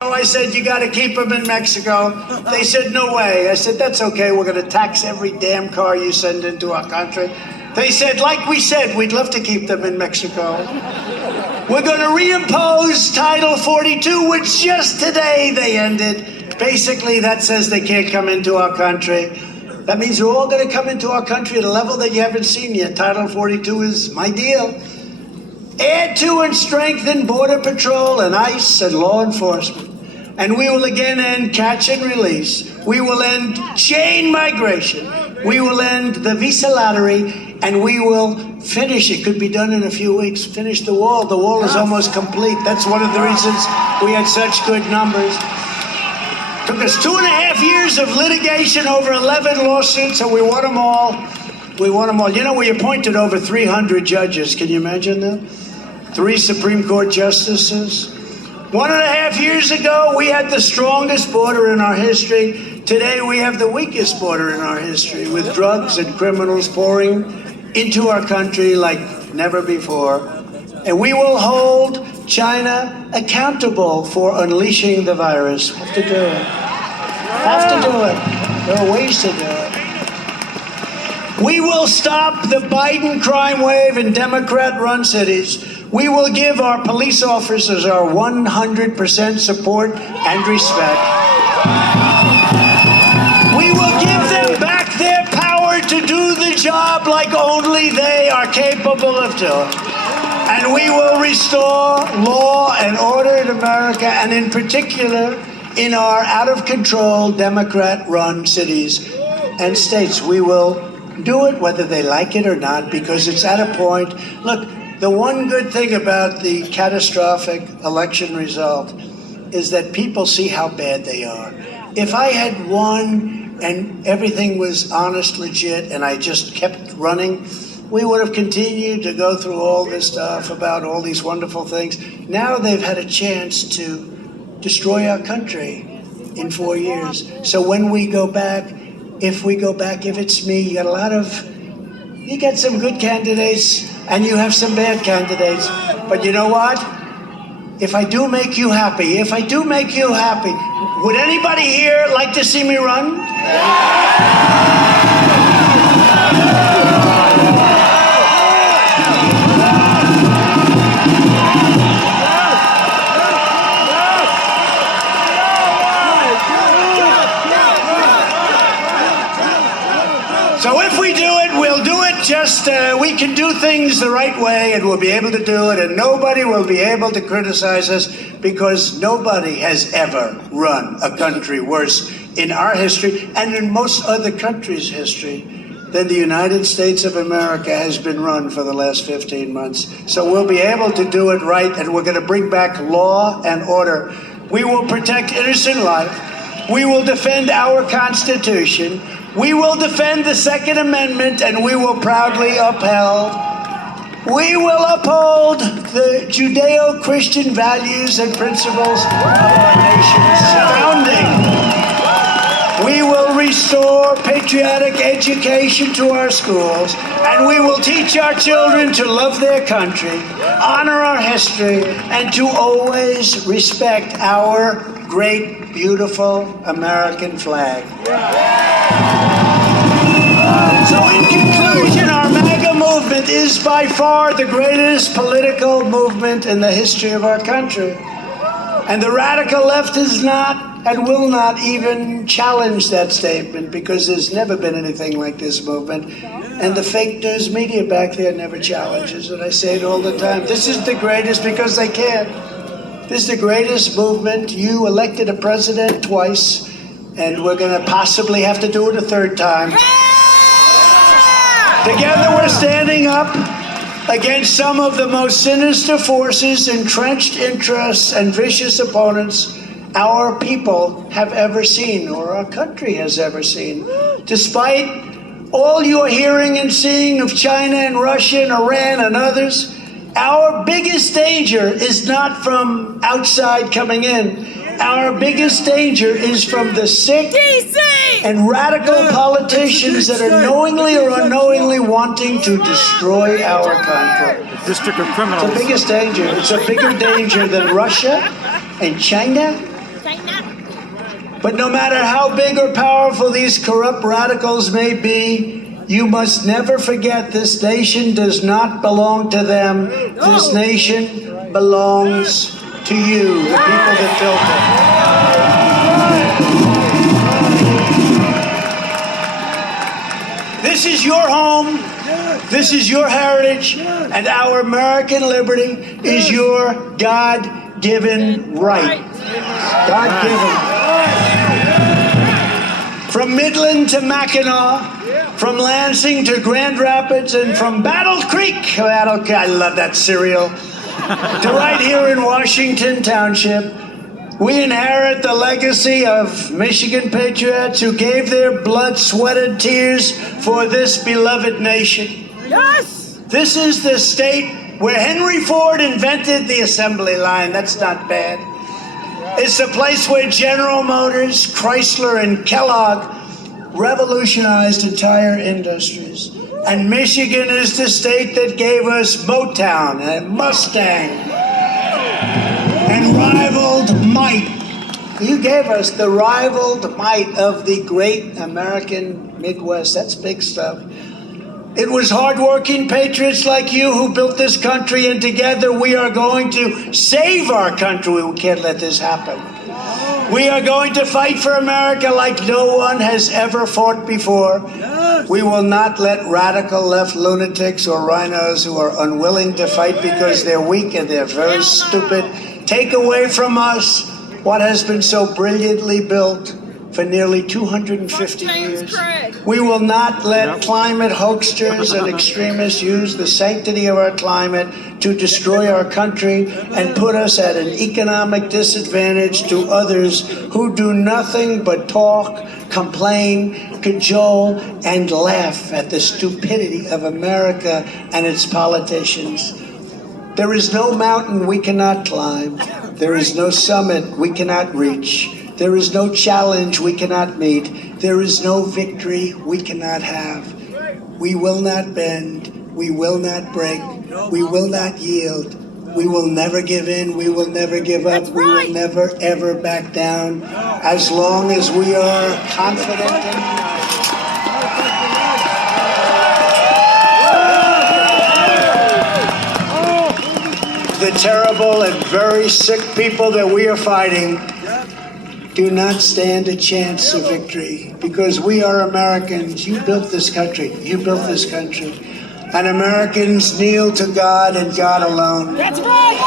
I said, you got to keep them in Mexico. They said, no way. I said, that's okay. We're going to tax every damn car you send into our country. They said, like we said, we'd love to keep them in Mexico. We're going to reimpose Title 42, which just today they ended. Basically, that says they can't come into our country. That means they're all going to come into our country at a level that you haven't seen yet. Title 42 is my deal. Add to and strengthen Border Patrol and ICE and law enforcement. And we will again end catch and release. We will end chain migration. We will end the visa lottery, and we will finish, it could be done in a few weeks, finish the wall. The wall is almost complete. That's one of the reasons we had such good numbers. Took us 2.5 years of litigation, over 11 lawsuits, and we won them all. We won them all. You know, we appointed over 300 judges. Can you imagine that? 3 Supreme Court justices. 1.5 years ago, we had the strongest border in our history. Today, we have the weakest border in our history, with drugs and criminals pouring into our country like never before. And we will hold China accountable for unleashing the virus. Have to do it. Have to do it. There are ways to do it. We will stop the Biden crime wave in Democrat-run cities. We will give our police officers our 100% support and respect. We will give them back their power to do the job like only they are capable of doing. And we will restore law and order in America, and in particular in our out-of-control Democrat-run cities and states. We will do it whether they like it or not, because it's at a point. Look, the one good thing about the catastrophic election result is that people see how bad they are. If I had won and everything was honest, legit, and I just kept running, we would have continued to go through all this stuff about all these wonderful things. Now they've had a chance to destroy our country in 4 years. So when we go back, if it's me, you got some good candidates and you have some bad candidates. But you know what? If I do make you happy, would anybody here like to see me run? So if we do it, we'll do it we can do things the right way, and we'll be able to do it, and nobody will be able to criticize us, because nobody has ever run a country worse in our history and in most other countries' history than the United States of America has been run for the last 15 months. So we'll be able to do it right, and we're going to bring back law and order. We will protect innocent life. We will defend our Constitution. We will defend the Second Amendment, and we will proudly uphold. We will uphold the Judeo-Christian values and principles of our nation's founding. We will restore patriotic education to our schools, and we will teach our children to love their country, honor our history, and to always respect our great, beautiful American flag. So in conclusion, our MAGA movement is by far the greatest political movement in the history of our country. And the radical left is not and will not even challenge that statement, because there's never been anything like this movement. And the fake news media back there never challenges it. I say it all the time. This is the greatest because they can. This is the greatest movement. You elected a president twice, and we're going to possibly have to do it a third time. Together we're standing up against some of the most sinister forces, entrenched interests, and vicious opponents our people have ever seen, or our country has ever seen. Despite all you're hearing and seeing of China and Russia and Iran and others, our biggest danger is not from outside coming in. Our biggest danger is from the sick and radical politicians that are knowingly or unknowingly wanting to destroy our country. District of Criminals. It's the biggest danger. It's a bigger danger than Russia and China But no matter how big or powerful these corrupt radicals may be, you must never forget this nation does not belong to them. This nation belongs to you, the people that built it. This is your home. This is your heritage, and our American liberty is your God-given right. God-given. From Midland to Mackinac, from Lansing to Grand Rapids, and from Battle Creek, I love that cereal, to right here in Washington Township, we inherit the legacy of Michigan patriots who gave their blood, sweat, and tears for this beloved nation. Yes! This is the state where Henry Ford invented the assembly line. That's not bad. It's the place where General Motors, Chrysler, and Kellogg revolutionized entire industries. And Michigan is the state that gave us Motown and Mustang and rivaled might. You gave us the rivaled might of the great American Midwest. That's big stuff. It was hardworking patriots like you who built this country, and together we are going to save our country. We can't let this happen. We are going to fight for America like no one has ever fought before. We will not let radical left lunatics or rhinos who are unwilling to fight because they're weak and they're very stupid take away from us what has been so brilliantly built for nearly 250 years. We will not let climate hoaxers and extremists use the sanctity of our climate to destroy our country and put us at an economic disadvantage to others who do nothing but talk, complain, cajole, and laugh at the stupidity of America and its politicians. There is no mountain we cannot climb. There is no summit we cannot reach. There is no challenge we cannot meet. There is no victory we cannot have. We will not bend. We will not break. We will not yield. We will never give in. We will never give up. We will never, ever back down as long as we are confident and united. The terrible and very sick people that we are fighting do not stand a chance of victory because we are Americans. You built this country. You built this country. And Americans kneel to God and God alone. That's right!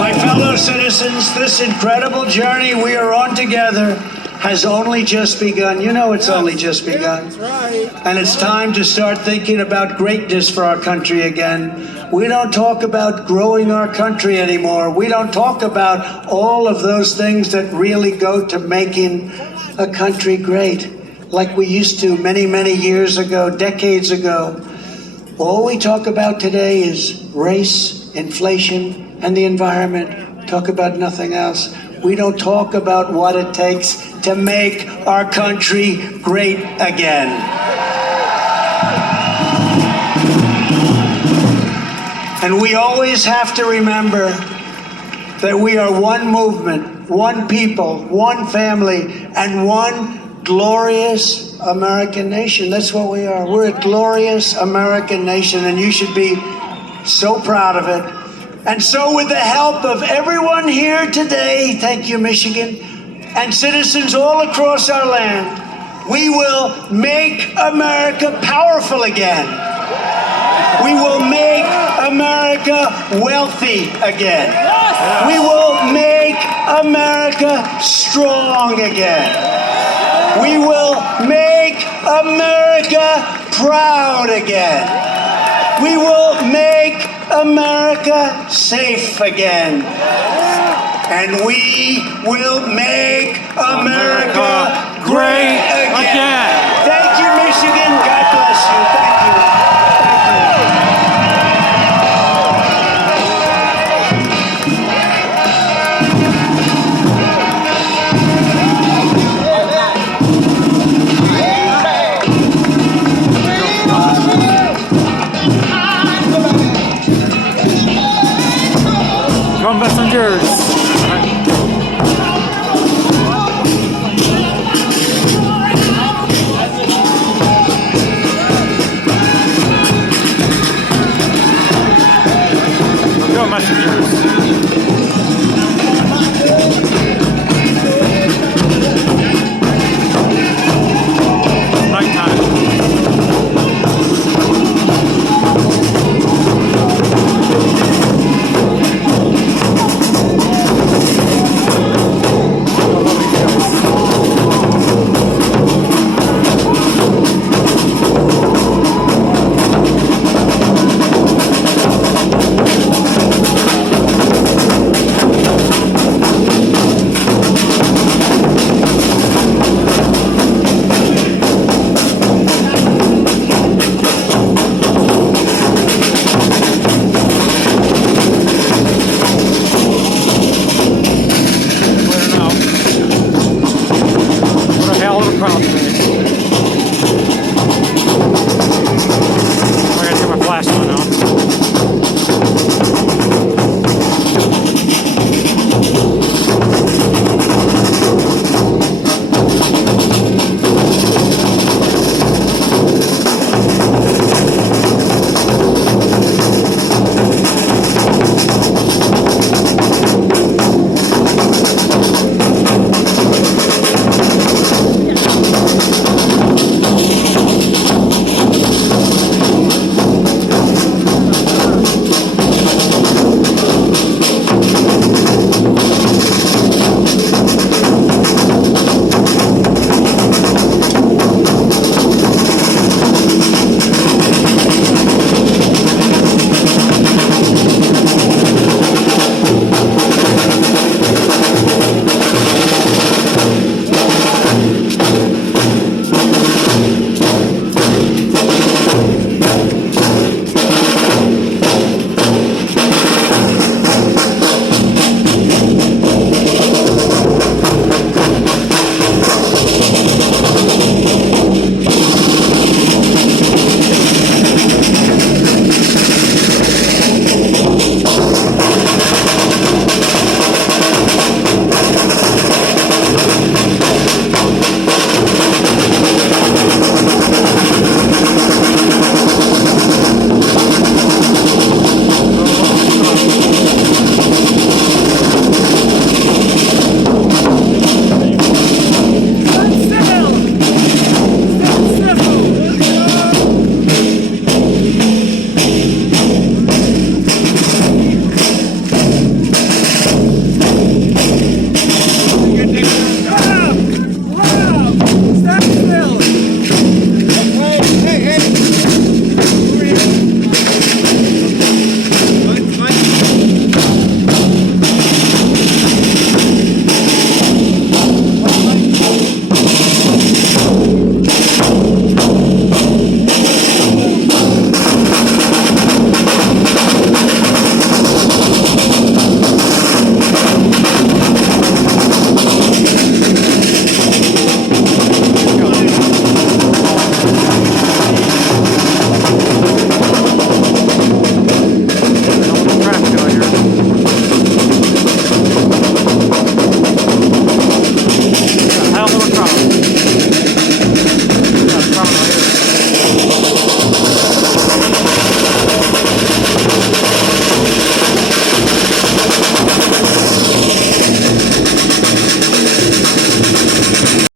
My fellow citizens, this incredible journey we are on together has only just begun. You know it's only just begun. That's right. And it's time to start thinking about greatness for our country again. We don't talk about growing our country anymore. We don't talk about all of those things that really go to making a country great, like we used to many, many years ago, decades ago. All we talk about today is race, inflation, and the environment. Talk about nothing else. We don't talk about what it takes to make our country great again. And we always have to remember that we are one movement, one people, one family, and one glorious American nation. That's what we are. We're a glorious American nation, and you should be so proud of it. And so with the help of everyone here today, thank you, Michigan, and citizens all across our land, we will make America powerful again. We will make America wealthy again. We will make America strong again. We will make America proud again. We will make America safe again. And we will make America great again.